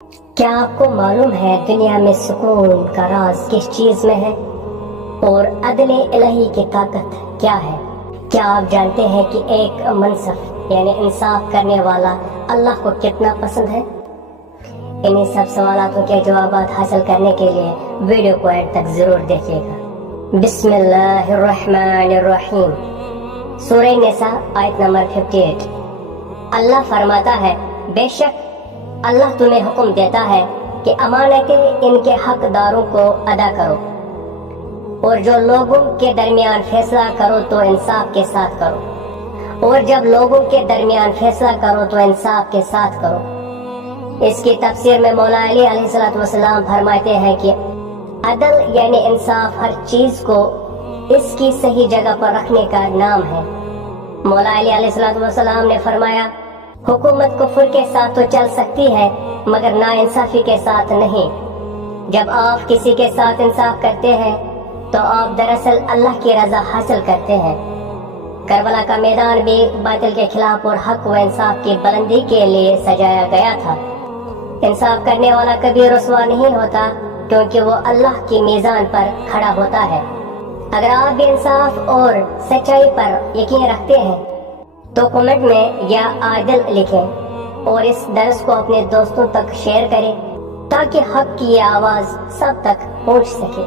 کیا آپ کو معلوم ہے دنیا میں سکون کا راز کس چیز میں ہے اور عدل الہی کی طاقت کیا ہے؟ کیا آپ جانتے ہیں کہ ایک منصف یعنی انصاف کرنے والا اللہ کو کتنا پسند ہے؟ انہی سب سوالاتوں کے جوابات حاصل کرنے کے لیے ویڈیو کو اینڈ تک ضرور دیکھیے گا۔ بسم اللہ الرحمن الرحیم، سورہ نساء آیت نمبر 58۔ اللہ فرماتا ہے، بے شک اللہ تمہیں حکم دیتا ہے کہ امانتیں ان کے حقداروں کو ادا کرو، اور جو لوگوں کے درمیان فیصلہ کرو تو انصاف کے ساتھ کرو، اور جب لوگوں کے درمیان فیصلہ کرو تو انصاف کے ساتھ کرو۔ اس کی تفسیر میں مولا علی علیہ السلام فرماتے ہیں کہ عدل یعنی انصاف ہر چیز کو اس کی صحیح جگہ پر رکھنے کا نام ہے۔ مولا علی علیہ السلام نے فرمایا، حکومت کفر کے ساتھ تو چل سکتی ہے مگر ناانصافی کے ساتھ نہیں۔ جب آپ کسی کے ساتھ انصاف کرتے ہیں تو آپ دراصل اللہ کی رضا حاصل کرتے ہیں۔ کربلا کا میدان بھی باطل کے خلاف اور حق و انصاف کی بلندی کے لیے سجایا گیا تھا۔ انصاف کرنے والا کبھی رسوا نہیں ہوتا کیونکہ وہ اللہ کی میزان پر کھڑا ہوتا ہے۔ اگر آپ بھی انصاف اور سچائی پر یقین رکھتے ہیں تو کمنٹ میں یا عادل لکھیں اور اس درس کو اپنے دوستوں تک شیئر کریں تاکہ حق کی یہ آواز سب تک پہنچ سکے۔